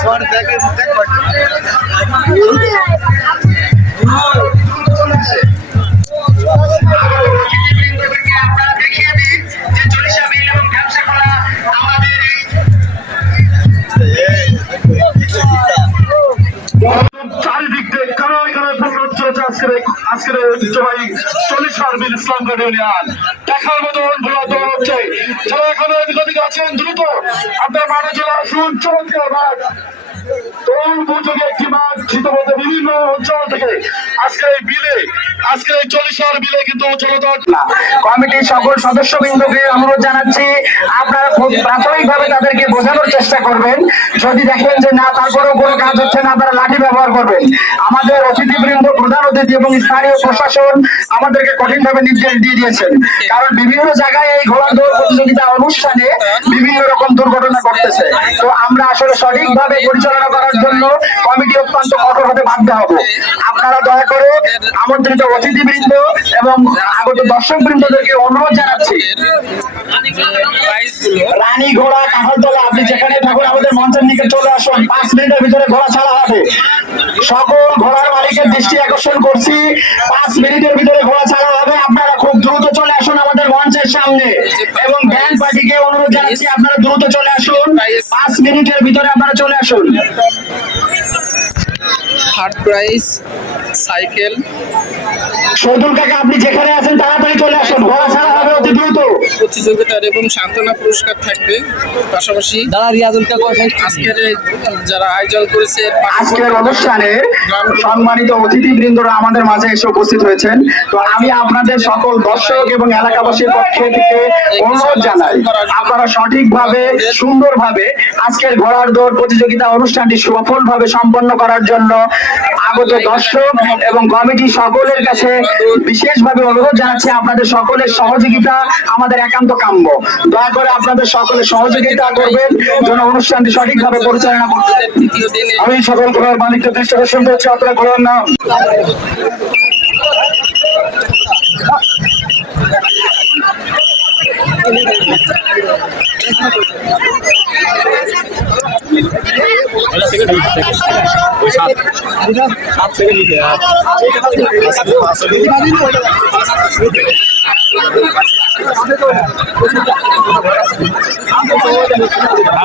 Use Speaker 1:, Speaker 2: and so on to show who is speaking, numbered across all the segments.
Speaker 1: চারিদিক guard union দেখার মতো ভোলা হচ্ছে যারা এখানে আছেন, দ্রুত আপনার মাঠে চলে আসুন। চমৎকার
Speaker 2: যদি দেখেন যে না, তারপরেও কোনো কাজ হচ্ছে না তারা লাঠি ব্যবহার করবেন। আমাদের অতিথিবৃন্দ, প্রধান অতিথি এবং স্থানীয় প্রশাসন আমাদেরকে কঠিনভাবে নির্দেশ দিয়ে দিয়েছেন। কারণ বিভিন্ন জায়গায় এই ঘোড়া দৌড় প্রতিযোগিতা অনুষ্ঠানে বিভিন্ন রকম দুর্ঘটনা ঘটতেছে। তো আমরা আসলে সঠিকভাবে পরিচালনা করার জন্য কমিটি অত্যন্ত কঠোর হতে বাধ্য হব। আপনারা দয়া করে আমন্ত্রিত অতিথিবৃন্দ এবং আগত দর্শক বৃন্দদেরকে অনুরোধ জানাচ্ছি। রানী ঘোড়া কাঁঠালতলা আপনি যেখানে থাকুন, আমাদের মঞ্চের দিকে চলে আসুন। পাঁচ মিনিটের ভিতরে ঘোড়া ছাড়া হবে। সকল ঘোড়ার মালিকের দৃষ্টি আকর্ষণ করছি। পাঁচ মিনিটের ভিতরে ঘোড়া ছাড়া হবে। আপনারা খুব দ্রুত চলে আসুন আমাদের মঞ্চের সামনে। এবং ব্যান্ড পার্টিকে অনুরোধ জানাচ্ছি, আপনারা দ্রুত চলে আসুন। পাঁচ মিনিটের ভিতরে আসুন
Speaker 3: থার্ড প্রাইজ সাইকেল
Speaker 2: শহীদুল কাকা আপনি যেখানে আছেন তাড়াতাড়ি চলে আসুন। ঘোড়া ছাড়া হবে অতি দ্রুত।
Speaker 3: প্রতিযোগিতার এবং সান্ত্বনা পুরস্কার থাকবে। পাশাপাশি
Speaker 4: দাদা রিয়াজুল কাকু
Speaker 3: আজকের যারা আয়োজন করেছে
Speaker 2: আজকের অনুষ্ঠানে সম্মানিত অতিথিবৃন্দরা আমাদের মাঝে এসে উপস্থিত হয়েছেন। তো আমি আপনাদের সকল দর্শক এবং এলাকাবাসীর পক্ষে থেকে অনুরোধ জানাই আপনারা সঠিকভাবে সুন্দরভাবে আজকের ঘোড়ার দৌড় প্রতিযোগিতা অনুষ্ঠানটি সফলভাবে সম্পন্ন করার জন্য আগত দর্শক এবং কমিটি সকলের কাছে বিশেষভাবে অনুরোধ জানাচ্ছি আপনাদের সকলের সহযোগিতা আমাদের একান্ত কাম্য। দয়া করে আপনাদের সকলের সহযোগিতা করবেন যেন অনুষ্ঠানটি সঠিকভাবে পরিচালনা করতে আমি সকল ঘোড়ার মালিককে দৃষ্টি আকর্ষণ করছি আপনার ঘোড়ার নাম।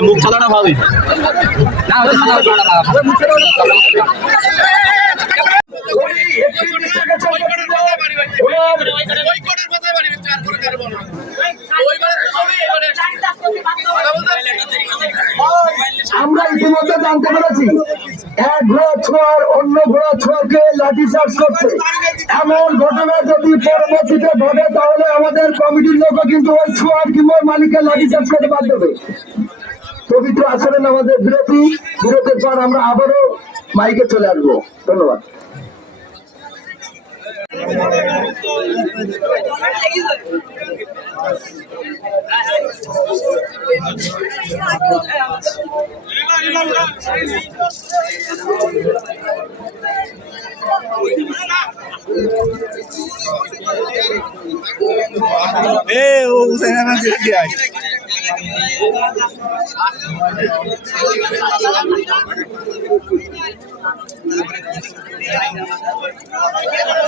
Speaker 4: মুখ চালানো ভালোই না
Speaker 5: মুখ চালানো
Speaker 4: ওই
Speaker 2: কোটের
Speaker 4: কথাই বাড়ি
Speaker 3: ওই কোটের কথাই বাড়ি আর কোনো
Speaker 4: ওটা
Speaker 2: আমরা ইতিমধ্যে জানতে পেরেছি, এক ঘোড়া ছোঁয়ার অন্য ঘোড়া ছোঁয়াকে লাঠি চার্জ করছে। এমন ঘটনা যদি পরবর্তীতে ঘটে, তাহলে আমাদের কমিটির লোক কিন্তু ওই ছোঁয়ার কিংবা মালিকের লাঠি চার্জ করতে বাধ্য হবে। পবিত্র আচরণ আমাদের বিরতি, বিরতির পর আমরা আবারও মাইকে চলে আসব। ধন্যবাদ।
Speaker 5: Era muy
Speaker 3: বাইরে থেকে আসছে ঘোড়াটি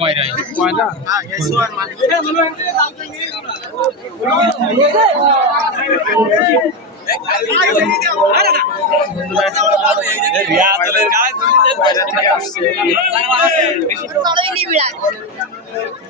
Speaker 3: কয়রা অধিকার করছে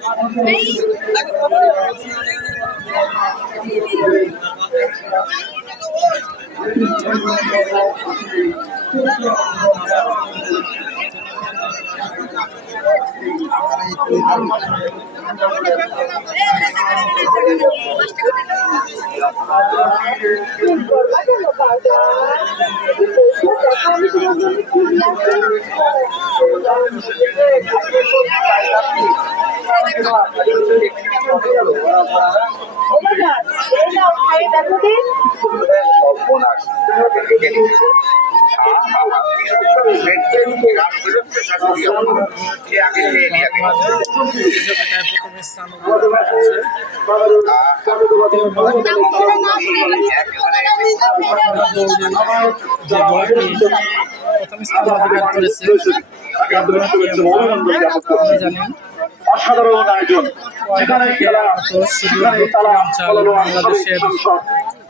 Speaker 3: আগত অসাধারণ ঘোড়া প্রতিযোগিতায় প্রথম স্থান যে ঘোড়াটি প্রথম স্থান অধিকার করেছে জানেন
Speaker 1: অসাধারণ আয়োজন খেলা
Speaker 3: বাংলাদেশের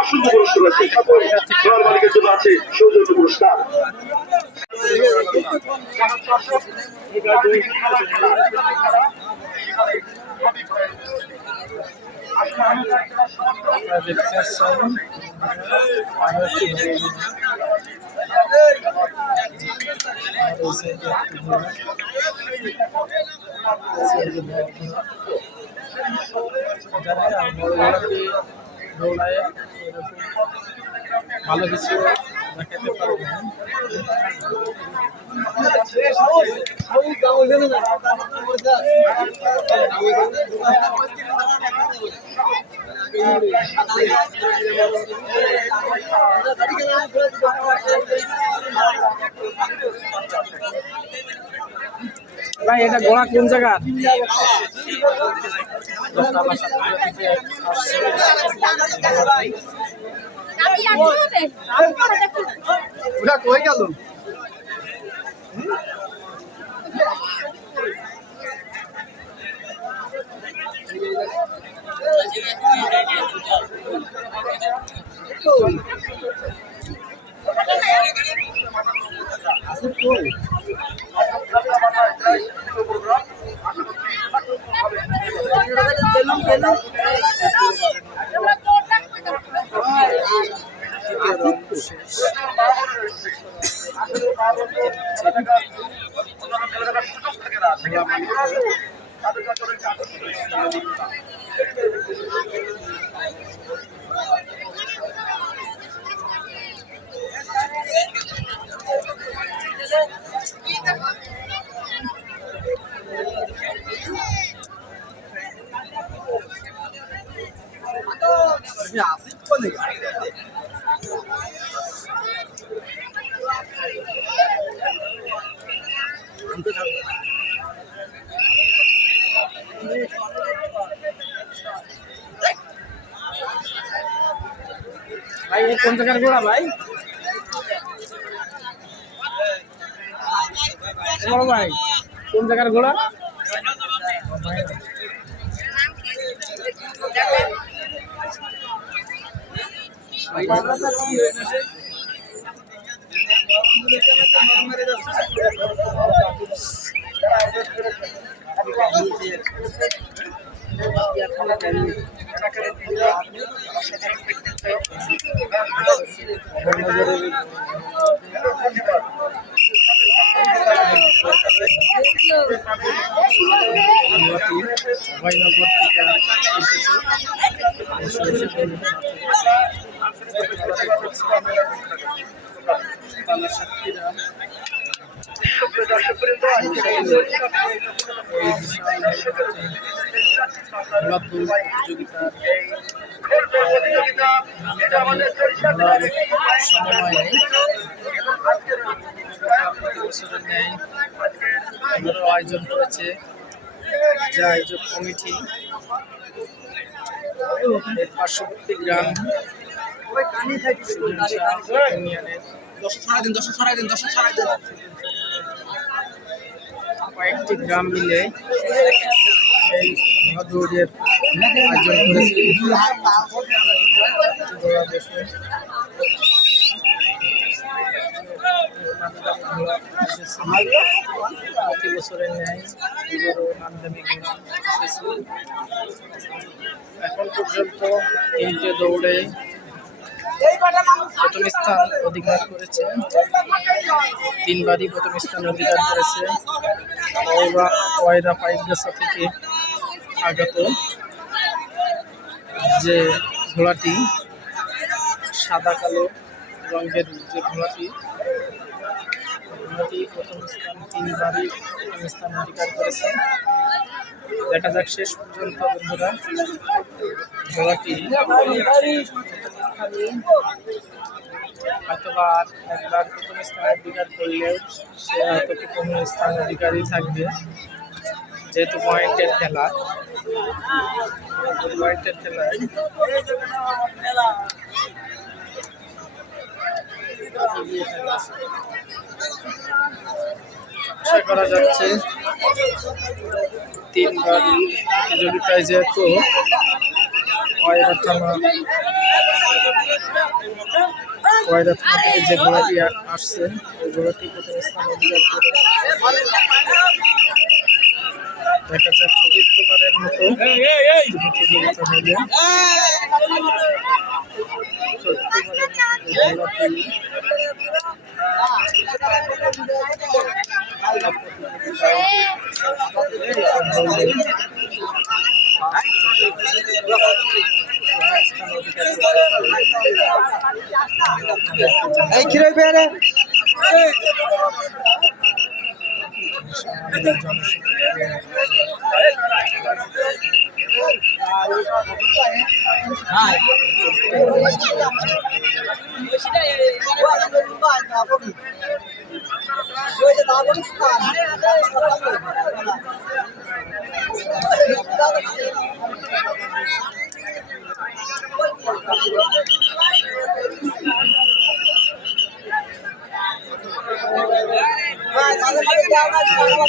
Speaker 1: আসন্ন পুরস্কার আছে। খেলোয়াড় মালিকের জন্য আছে সৌজন্য পুরস্কার।
Speaker 3: আপনারা দেখতে দৌড়ায় ভালো কিছু দেখাতে পারবে। ভাই এটা ঘোড়া কোন জায়গা?
Speaker 2: ওটা কই গেল
Speaker 3: ভাই এই ¡Vamos! ¡Vamos! কোন জায়গার গোড়া ভাই বড় ভাই কোন জায়গার ঘোড়া Thank you. থেকে আয়োজন করেছে যে আয়োজক কমিটি পার্শ্ববর্তী গ্রাম সুজনশা ইউনিয়নের কয়েকটি গ্রাম মিলে এই দৌড়ের আয়োজন করেছে। প্রতি বছরের ন্যায় এবারও নামদামি এখন পর্যন্ত তিনটে দৌড়ে প্রথম স্থান অধিকার করেছে। তিনবারই প্রথম স্থান অধিকার করেছে। ওরা পাইকগাছা থেকে আগত যে ঘোড়াটি সাদা কালো রঙের যে ঘোড়াটি ঘোড়াটি প্রথম স্থান তিনবারই প্রথম স্থান অধিকার করেছে। দেখা যাক শেষ পর্যন্ত, বন্ধুরা। ঘোড়াটি হয়তোবা আর একবার প্রথম স্থান অধিকার করলেও সে হয়তো প্রথম স্থান অধিকারী থাকবে, যেহেতু পয়েন্টের খেলা। পয়েন্টের খেলায় আশা করা যাচ্ছে তিনবার প্রতিযোগিতায় যেহেতু কয়রা থানা কয়রা থানা যে ঘোড়াটি আসছে ওই ঘোড়াটি প্রথম স্থান অধিকার করে দেখা যাক চতুর্থবারের মতো প্রতিযোগিতা হবে। চতুর্থবারের মতো
Speaker 2: এই খিরে বেড়ে
Speaker 3: আমরা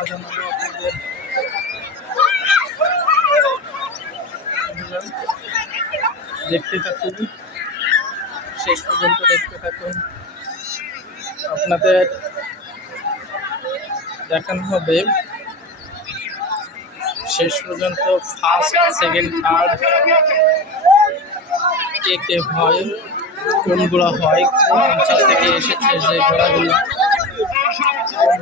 Speaker 3: আমরা জানাব আপনাদের দেখতে থাকুন। শেষ পর্যন্ত দেখতে থাকুন। আপনাদের দেখানো হবে। শেষ পর্যন্ত ফার্স্ট সেকেন্ড থার্ড কে কে হয়, কোনগুলো হয়, কোন অঞ্চল থেকে এসেছে যে ঘোড়াগুলো?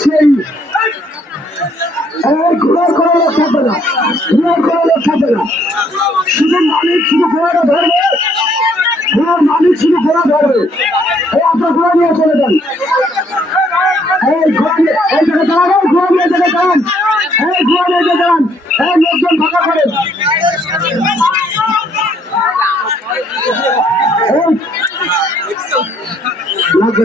Speaker 4: সেই ঘোড়ার কোনো লোক থাকবে না। ঘোড়ার কোনো লোক থাকবে না। শুধু মালিক, শুধু ধরবে। ঘোড়ার মালিক শুধু ঘোড়া ধরবে। এই আপনার নিয়ে চলে যান। এই ঘোড়া নিয়ে, এই জায়গায় দাঁড়ান নিয়ে জায়গায় দাঁড়ান। এই ঘোড়া নিয়ে দাঁড়ান। এই লোকজন ফাঁকা করেন লাগবে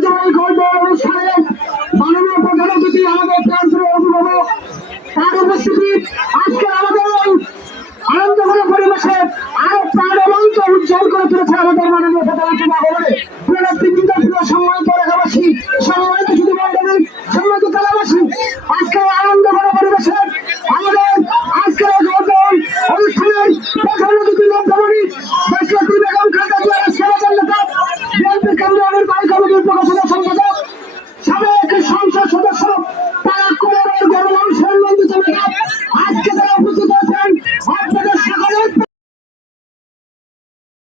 Speaker 4: ঐতিহ্যবাহী গল্প আমাদের প্রান্তীয় অভিভাবক, তার উপস্থিতি আজকে আমাদের এই আনন্দঘন পরিবেশে আরও প্রাণবন্ত উজ্জ্বল করে তুলেছে আমাদের মাননীয় প্রধান